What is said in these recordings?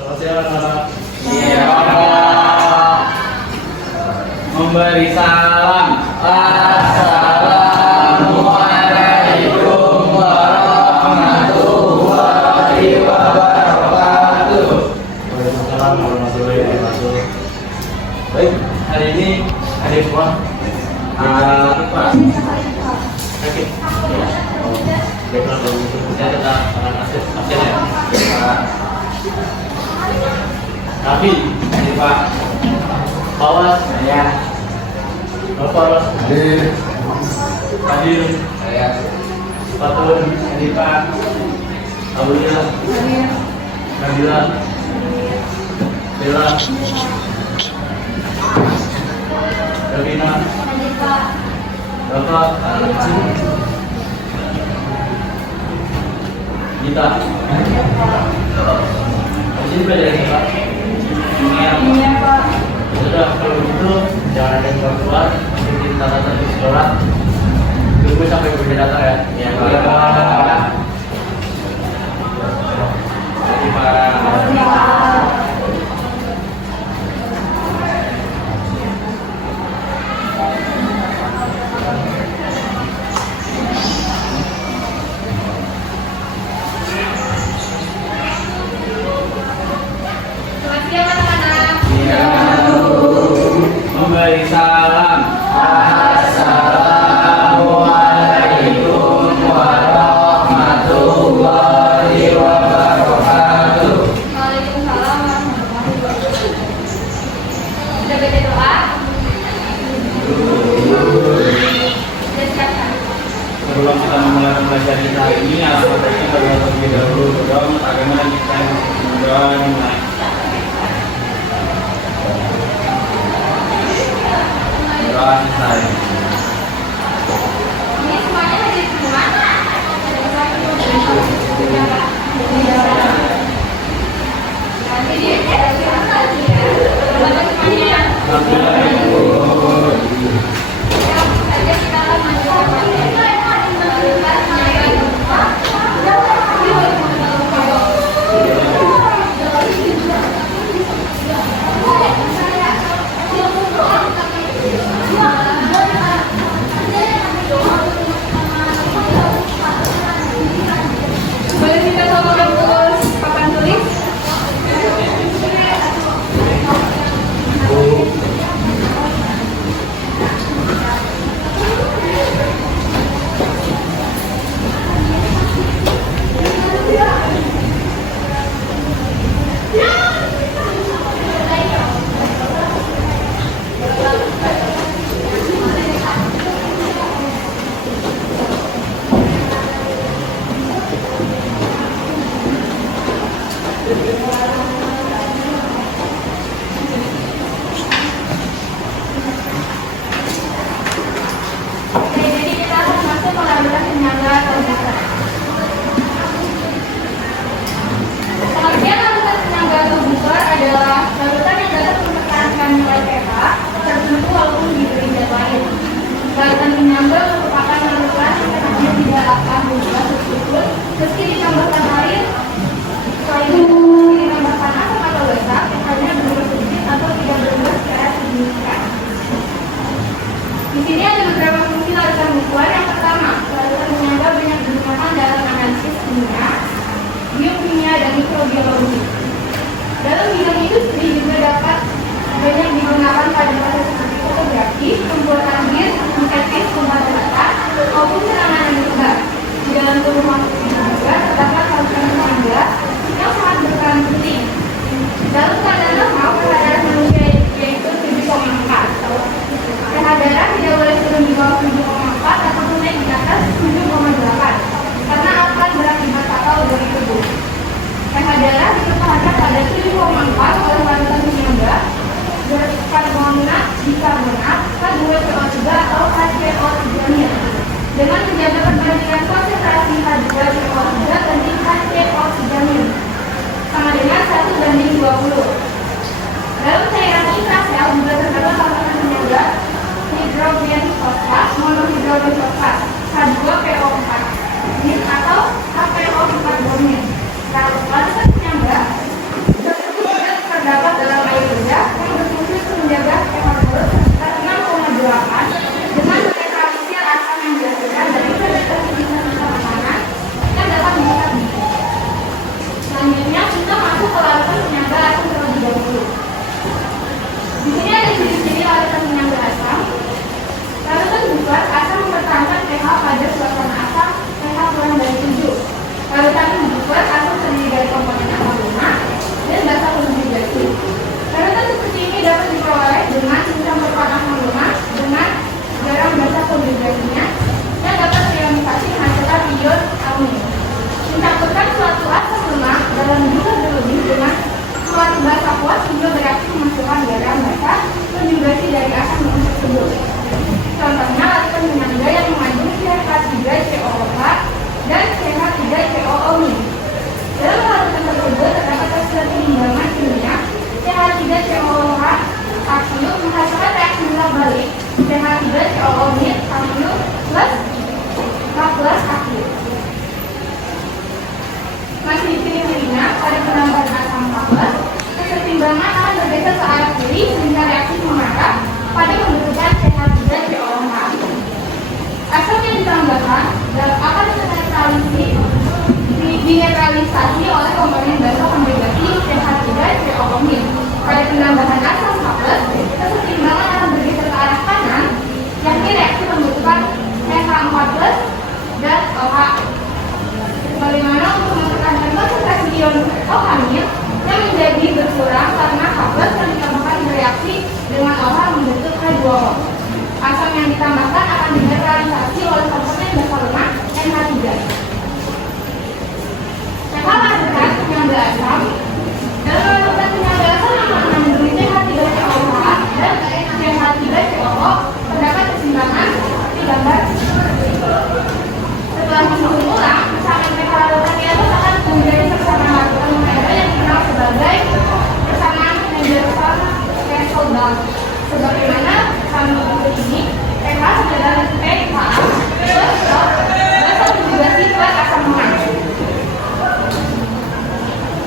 Selamat siang anak-anak. Iya, Pak. Memberi salam. Assalamualaikum warahmatullahi wabarakatuh. Waalaikumsalam warahmatullahi wabarakatuh. Baik, hari ini ada semua. Pak. Oke. Baiklah kalau gitu saya tetap akan absen ya. Pak. Tapi, ini Pak. Pawas, Ya. Pawas, Hadir. Hadir, Saya. Patun, ini Pak. Alhamdulillah. Nabila. Bella. Davina. Bapak. Gita. Masih belajar ini Pak. Iya, Pak. Sudah, kalau begitu jangan ada yang keluar, ikutin catatan di sekolah. Tunggu sampai guru datang ya. Ya, Pak. Jadi Pak. Selamat siang anak-anak. Memberi salam. Assalamualaikum warahmatullahi wabarakatuh. Waalaikumsalam warahmatullahi wabarakatuh. Sudah baca doa? Sudah siap kan? Sebelum kita memulai pembelajaran kita hari ini, alhamdulillah kita terlebih dahulu berdoa agama dan kita berdoa dimulai. Berdoa selesai. Ini semuanya hadir semua? Nanti dia silakan ya. Bapak semuanya. Langsung saja kita akan lanjutkan materi. Boleh minta tolong hapus papan tulis? Oke, jadi kita akan masuk pelajaran penyangga komputer. Pengertian larutan penyangga komputer adalah larutan yang dapat mempertahankan nilai pH tertentu walaupun diberi zat lain. Larutan penyangga merupakan larutan yang pH-nya tidak akan berubah meskipun meski ditambahkan air, selain itu meski ditambahkan asam atau basa, pH-nya berubah sedikit atau tidak berubah secara signifikan. Di sini ada beberapa fungsi larutan bukuan. Yang pertama, larutan penyangga banyak digunakan dalam analisis kimia, biokimia, dan mikrobiologi. Dalam bidang industri juga dapat banyak digunakan pada proses seperti fotografi, pembuatan bir, sintetis, pembuatan data, maupun penanganan limbah. Di dalam tubuh manusia juga terdapat larutan penyangga yang sangat berperan penting. Dalam keadaan normal, pH darah manusia yaitu 7,4. pH darah tidak boleh turun di bawah 7,4 ataupun naik di atas 7,8 karena akan berakibat fatal bagi tubuh. pH darah dipertahankan pada 7,4 oleh larutan penyangga berkarbonat, bikarbonat, H2PO3 atau HCO3-nya dengan menjaga perbandingan konsentrasi H2PO3 banding HCO3-nya sama dengan 1:20. Dalam cairan intrasel juga terdapat larutan penyangga hidrogen fosfat, monohidrogen fosfat, H2PO4 atau HPO4 bromid. Larutan penyangga tersebut suatu asam lemak dalam jumlah berlebih dengan suatu basa kuat juga bereaksi memasukkan garam basa konjugasi dari asam lemak tersebut. Contohnya larutan penyangga yang mengandung CH3COOH dan CH3COO-. Dalam larutan tersebut terdapat keseimbangan kimia. CH3COOH aktif menghasilkan reaksi bolak balik CH3COO- aktif plus 14 aktif. Masih di fenomena pada penambahan asam 14, keseimbangan akan bergeser ke arah kiri sehingga reaksi mengarah pada pembentukan CH3COOH. Asam yang ditambahkan akan dinetralisasi oleh komponen basa konjugasi CH3COO-. Pada penambahan asam 14, keseimbangan akan bergeser ke arah kanan, yakni reaksi pembentukan CH4+ dan OH. Bagaimana untuk menekankan konsentrasi ion OH yang menjadi berkurang karena H+ yang ditambahkan bereaksi dengan OH membentuk H2O. Asam yang ditambahkan akan dinetralisasi oleh komponen basa lemak NH3. Larutan penyangga asam. Dalam larutan penyangga asam yang mengandung CH3COOH dan CH3COO terdapat keseimbangan di gambar. Setelah dihitung ulang, persamaan pH larutan itu akan menjadi persamaan larutan Mengendel yang dikenal sebagai persamaan Mengendel-Thesodal. Sebagaimana persamaan berikut ini, pH adalah pH plus basa konjugasi plus asam lemak.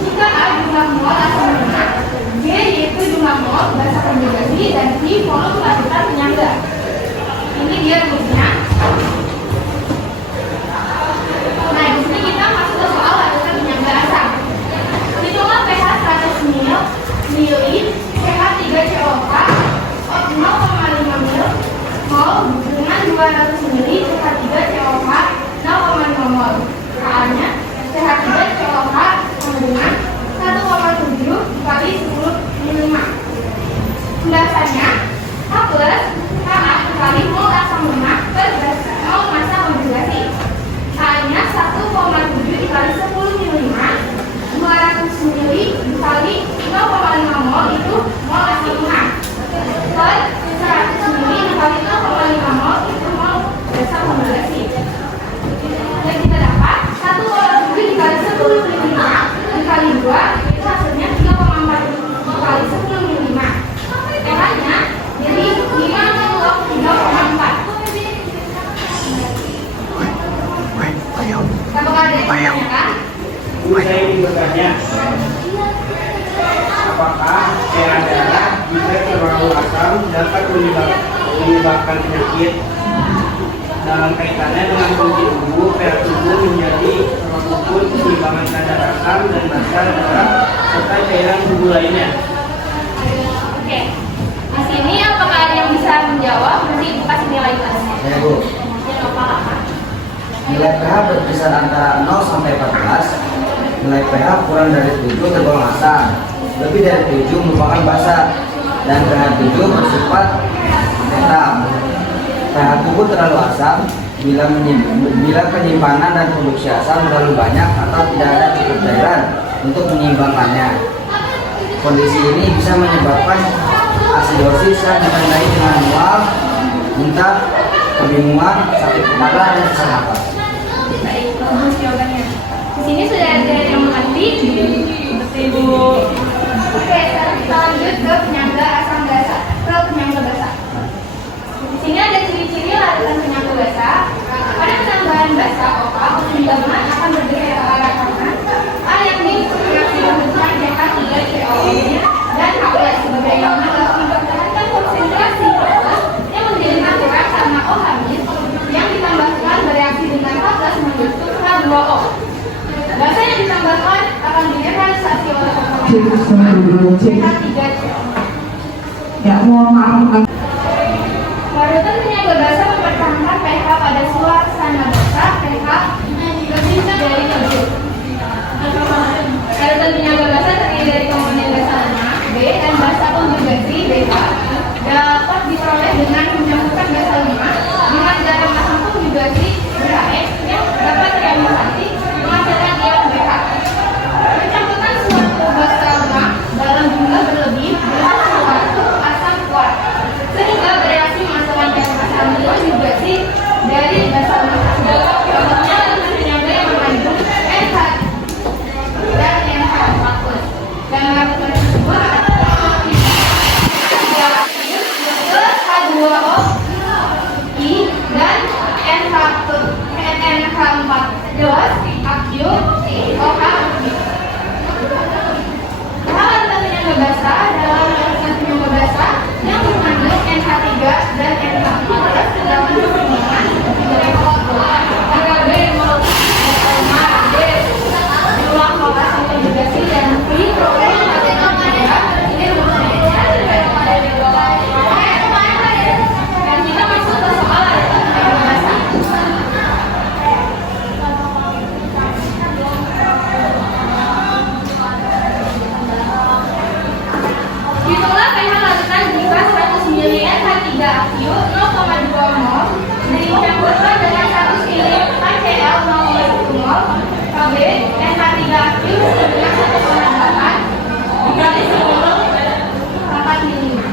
Jika A jumlah mol asam lemak, G yaitu jumlah mol basa konjugasi, dan I volume larutan penyangga. Ini dia rumusnya. Nah, di sini kita masuk ke soal larutan penyangga asam. Hitunglah pH 100 ml CH3COOH 0,5 mol dengan 200 ml CH3COOH 0,5 mol. K-nya CH3COOH sama dengan 1,7 dikali 10 ml. Pembahasannya H plus Ka dikali mol asam lemak per mol massa konjugasi. K-nya 1,7 dikali 10 ml, 200 ml dikali 0,5 mol itu mol asam lemak, per 100 ml dikali 0,5 mol itu mol basa konjugasi. Dan kita dapat 1,7 dikali 10 ml dikali 2 itu hasilnya 3,4 dikali 10 ml. pH-nya jadi 5,3,4. Apakah ada yang ditanyakan? Saya ingin bertanya, apakah cairan darah jika terlalu asam dapat menyebabkan penyakit? Dalam kaitannya dengan kondisi tubuh, pH tubuh menjadi mengukur keseimbangan kadar asam dan basa darah serta cairan tubuh lainnya. Oke, di sini apakah ada yang bisa menjawab? Nanti Ibu kasih nilai kelasnya. Ya, Bu. Ya, apa? Nilai pH berkisar antara 0 sampai 14. Nilai pH kurang dari 7 tergolong asam, lebih dari 7 merupakan basa, dan pH 7 bersifat netral. pH tubuh terlalu asam bila penyimpanan dan produksi asam terlalu banyak atau tidak ada cukup cairan untuk menyeimbangkannya. Kondisi ini bisa menyebabkan asidosis yang ditandai dengan mual, muntah, kebingungan, sakit kepala, dan sesak napas. Baik, bagus jawabannya. Di sini sudah ada yang mengerti. Ibu. Oke, sekarang kita lanjut ke penyangga asam basa, ke penyangga basa. Di sini ada ciri-ciri larutan penyangga basa. Pada penambahan basa OH, keseimbangan akan bergeser ke arah kanan. A yakni reaksi pembentukan CH3COO dan H+ sebagai yang mempertahankan konsentrasi yang menjadi natural karena OH yang ditambahkan bereaksi dengan H+ membentuk H2O. Basa yang ditambahkan akan dinetralisasi oleh komponen CH3COO. Ya, mohon maaf. Larutan penyangga basa mempertahankan pH pada suasana basa pH lebih dari 7. Larutan penyangga basa terdiri dari komponen basa lemak B dan basa konjugasi BH dapat diperoleh dengan mencampurkan basa lemak dengan garam asam konjugasi BHF yang dapat realisasi menghasilkan ion BH. AQ, OH, larutan penyangga basah adalah larutan penyangga basah yang mengandung NH3 dan NH4 dalam pertemuan dari angka B D ruang lokasi konjugasi dan V program dan kita masuk ke soal larutan penyangga basah. Hitunglah pH larutan jika 100 ml H3AQ 0,2 mol dicampurkan dengan 100 ml HCl 0,1 mol Kb NH3AQ dengan 1,8 dikali 10 4 ml.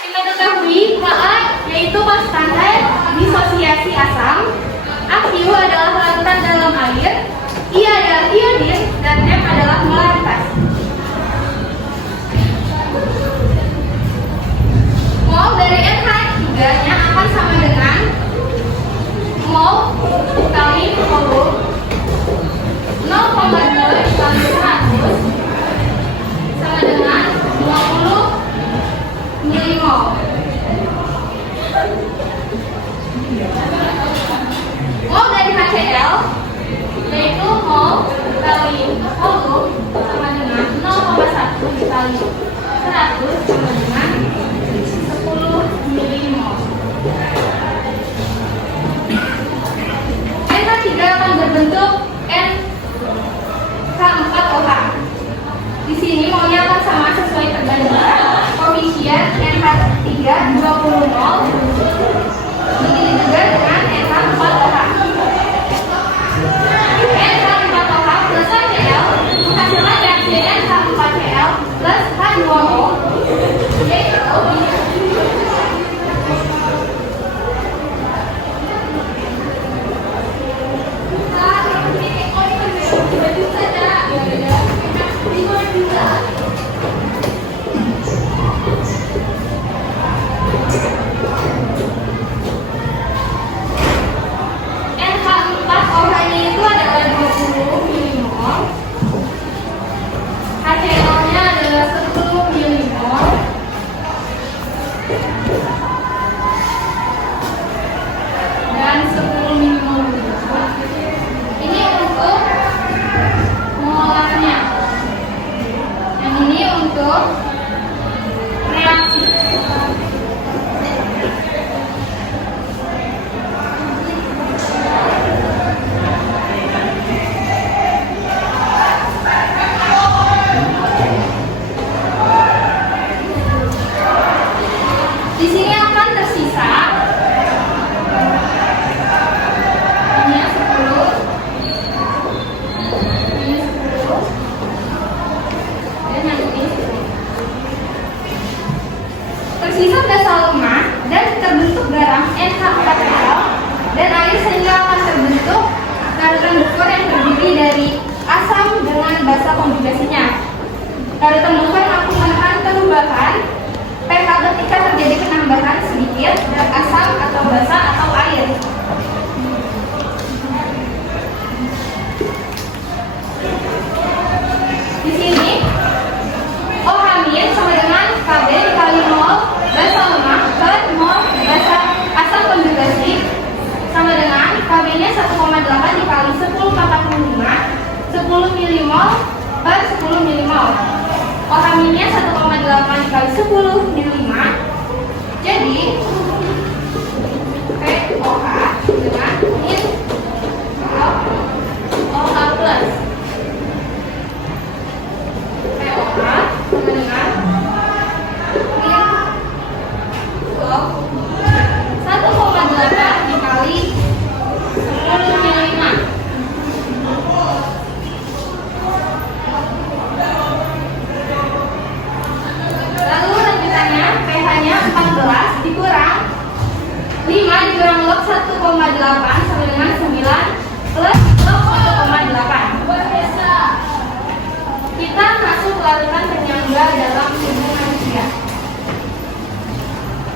Kita ketahui KA yaitu konstante disosiasi asam, AQ adalah larutan dalam air, I adalah iodin, dan M adalah molaritas. Mol dari NH3 nya akan sama dengan mol kali volume 0,2 dikali 100 sama dengan 20 milimol. Mol dari HCl yaitu mol kali volume sama dengan 0,1 dikali 100 sama dengan 10 milimol. NH3 akan berbentuk NH4OH. Di sini molnya akan sama sesuai perbandingan koefisien NH3 20 mol begini juga dengan NH4OH. NH4OH plus HCl menghasilkan reaksi NH4Cl plus H2O yaitu NH4OH-nya itu adalah 20 milimol, HCl-nya adalah 10 milimol, dan 10 milimol juga. Ini untuk molarnya. Yang ini untuk reaksi. Di sini akan tersisa ini 10, ini 10, dan yang ini 10. Tersisa dasar lemah dan terbentuk garam NH4Cl dan air sehingga akan terbentuk larutan buffer yang terdiri dari asam dengan basa konjugasinya. Larutan buffer mampu menahan perubahan pH ketika terjadi penambahan sedikit dan asam atau basa atau air. Di sini OH- sama dengan Kb dikali mol basa lemah per mol basa asam konjugasi sama dengan Kb-nya 1,8 dikali 10 milimol per 10 milimol. OH-nya 1,8 dikali 10 ml. Jadi PO POH dengan min OH plus. POH sama dengan min 1,8 dikali 10 min 5. Lalu lanjutannya pH-nya 14 dikurang 5 dikurang log 1,8 sama dengan 9 plus log 1,8. Kita masuk larutan penyangga dalam tubuh manusia.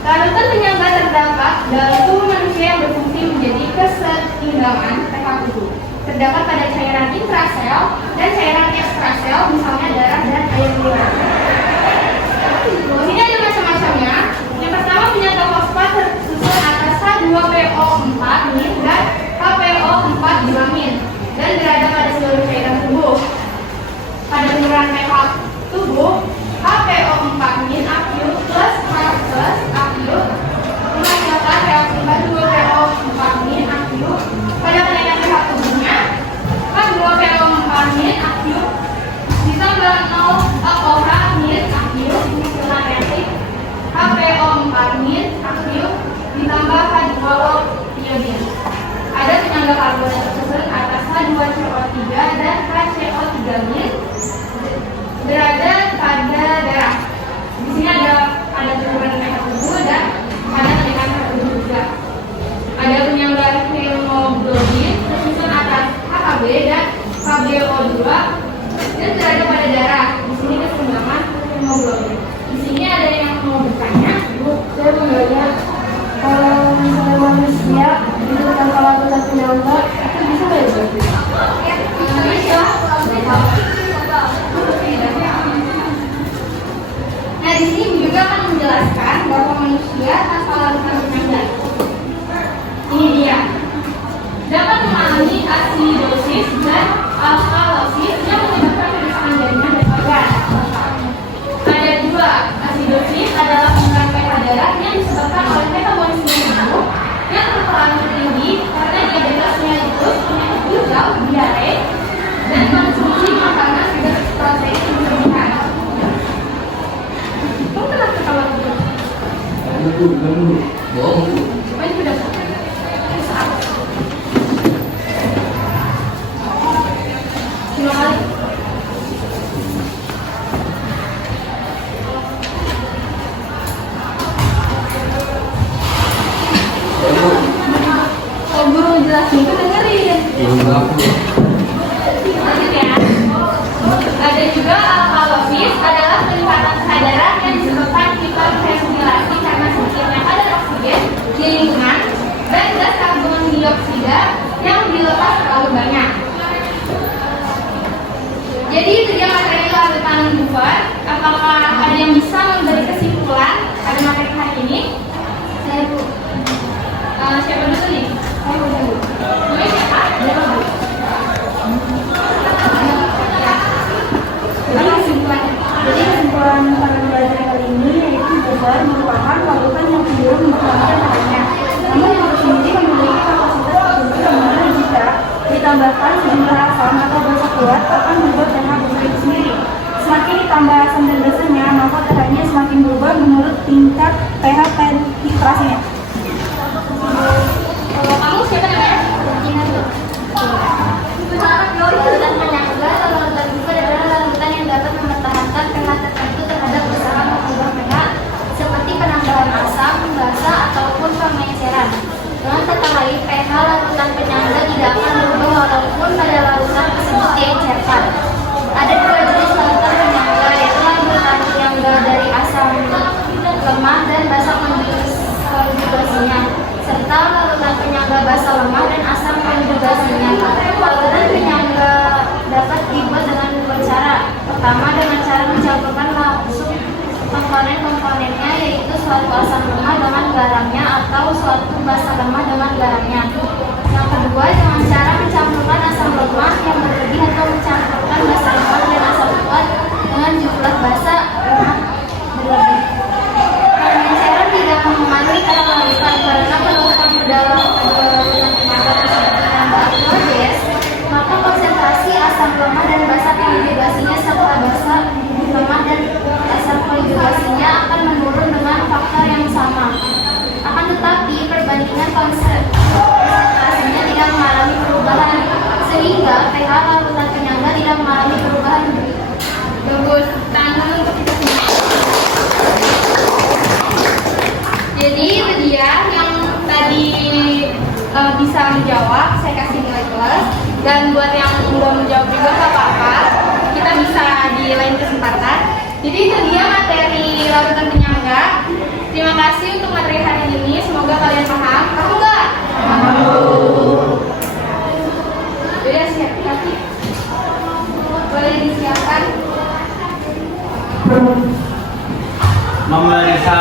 Larutan penyangga terdapat dalam tubuh manusia yang berfungsi menjadi keseimbangan pH tubuh. Terdapat pada cairan intrasel dan cairan ekstrasel, misalnya darah dan air liur. Ini ada macam-macamnya. Yang pertama penyangga fosfat tersusun atas H2PO4 min dan HPO4 min dan berada pada seluruh cairan tubuh. Pada penurunan pH tubuh, HPO4 min akut plus H plus akut menghasilkan reaksi H2PO4 min akut. Pada kenaikan pH tubuhnya, H2PO4 min akut ditambah 0 OH min akut menghasilkan reaksi HPO4 min akut ditambah H2O iodin. Ada penyangga karbon yang tersusun atas H2CO3 dan HCO3 min berada pada darah. Di sini ada penurunan pH tubuh dan pada kenaikan pH tubuh juga. Ada penyangga hemoglobin tersusun atas HB dan HbO2 dan berada pada darah. Di sini keseimbangan hemoglobin. Di sini ada yang mau bertanya, Bu, saya mau nanya, kalau misalnya manusia itu tanpa lapisan penyangga itu bisa nggak ya? Bisa. Nah, di sini juga akan menjelaskan bahwa manusia tanpa larutan penyangga. Ini dia. Dapat mengalami asidosis dan alkalosis yang menyebabkan kerusakan jaringan dan organ. Ada dua. Asidosis adalah penurunan pH darah yang disebabkan oleh metabolisme tubuh yang terlalu tinggi karena diabetes mellitus, penyakit ginjal, diare, dan konsumsi makanan berprotein berlebihan. Kamu kenapa ketawa dulu? Bohong. Oh, ini udah. Terima kasih. Kalau guru jelasin itu dengerin. Lanjut ya. Ada juga alkalosis adalah peningkatan kesadaran yang disebabkan hiperventilasi karena sedikitnya kadar oksigen di lingkungan dan gas karbon dioksida yang dilepas terlalu banyak. Jadi itu dia materi larutan Buffet. Apakah ada yang bisa memberi kesimpulan pada materi hari ini? Saya Bu. Siapa dulu nih? Saya dulu. Namanya siapa? Siapa Bu? Jadi kesimpulannya. Jadi kesimpulan pada pelajaran kali ini yaitu Buffet merupakan larutan yang cenderung memperlambatkan pH-nya. Namun yang sendiri memiliki kapasitas tertentu yang mana jika ditambahkan sejumlah asam atau basa kuat akan membuat pH Buffet itu sendiri. Semakin ditambah asam dan basanya, maka pH-nya semakin berubah menurut tingkat pH penetrasinya. Kalau kamu siapa namanya? Larutan penyangga atau larutan Buffet adalah larutan yang dapat mempertahankan pH tertentu terhadap usaha mengubah pH seperti penambahan asam, basa, ataupun pengeseran. Dengan kata lain, pH larutan penyangga tidak akan berubah walaupun pada larutan tersebut diencerkan. Ada dua jenis larutan penyangga, yaitu larutan penyangga dari asam lemah dan basa konjugasinya, serta larutan penyangga basa lemah dan asam konjugasinya. Larutan penyangga dapat dibuat dengan dua cara. Pertama, dengan cara mencampurkan langsung komponen-komponennya, yaitu suatu asam lemah dengan garamnya atau suatu basa lemah dengan garamnya. Yang kedua, dengan cara mencampurkan asam lemah yang berlebih atau mencampurkan basa lemah dan asam kuat dengan jumlah basa lemah berlebih. Pengenceran tidak memenuhi kata larutan karena penutupan dalam lemah dan basa konjugasinya serta basa lemah dan basa konjugasinya akan menurun dengan faktor yang sama. Akan tetapi perbandingan konsentrasinya tidak mengalami perubahan sehingga pH larutan penyangga tidak mengalami perubahan. Bagus, tangan untuk kita semua. Jadi itu dia yang tadi bisa menjawab, saya kasih nilai plus. Dan buat yang belum menjawab juga gak apa-apa, kita bisa di lain kesempatan. Jadi itu dia materi larutan penyangga. Terima kasih untuk materi hari ini, semoga kalian paham. Paham nggak? Udah siap kaki. Boleh disiapkan. Memeriksa